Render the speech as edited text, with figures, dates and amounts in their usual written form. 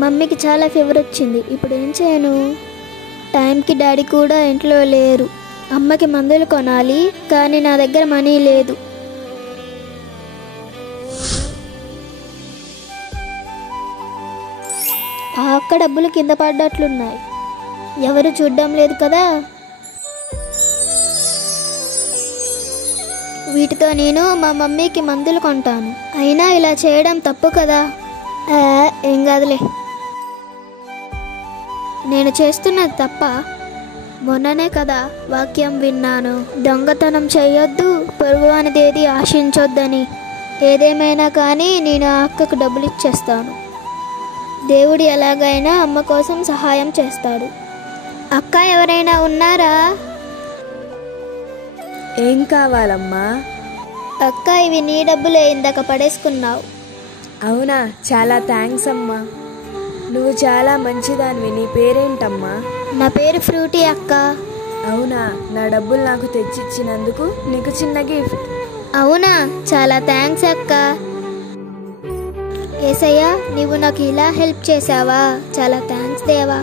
మమ్మీకి చాలా ఫీవర్ వచ్చింది. ఇప్పుడు ఏం చేయను? టైంకి డాడీ కూడా ఇంట్లో లేరు. అమ్మకి మందులు కొనాలి, కానీ నా దగ్గర మనీ లేదు. ఆ అక్క డబ్బులు కింద పడ్డట్లున్నాయి. ఎవరు చూడడం లేదు కదా. వీటితో నేను మా మమ్మీకి మందులు కొంటాను. అయినా ఇలా చేయడం తప్పు కదా. ఏం కాదులే. నేను చేస్తున్నది తప్ప? మొన్ననే కదా వాక్యం విన్నాను, దొంగతనం చేయొద్దు, పొరుగువానిది ఏది ఆశించొద్దని. ఏదేమైనా కానీ నేను ఆ అక్కకు డబ్బులు ఇచ్చేస్తాను. దేవుడు ఎలాగైనా అమ్మ కోసం సహాయం చేస్తాడు. అక్క ఎవరైనా ఉన్నారా? ఏం కావాలమ్మా? అక్క, ఇవి నీ డబ్బులే, ఇందాక పడేసుకున్నావు. అవునా, చాలా థ్యాంక్స్ అమ్మా. నువ్వు చాలా మంచిదానివి. నీ పేరేంటమ్మా? నా పేరు ఫ్రూటీ అక్క. అవునా, నా డబ్బులు నాకు తెచ్చిచ్చినందుకు నీకు చిన్న గిఫ్ట్. అవునా, చాలా థ్యాంక్స్ అక్క. యేసయ్య, నీవు నాకు ఇలా హెల్ప్ చేసావా? చాలా థ్యాంక్స్ దేవా.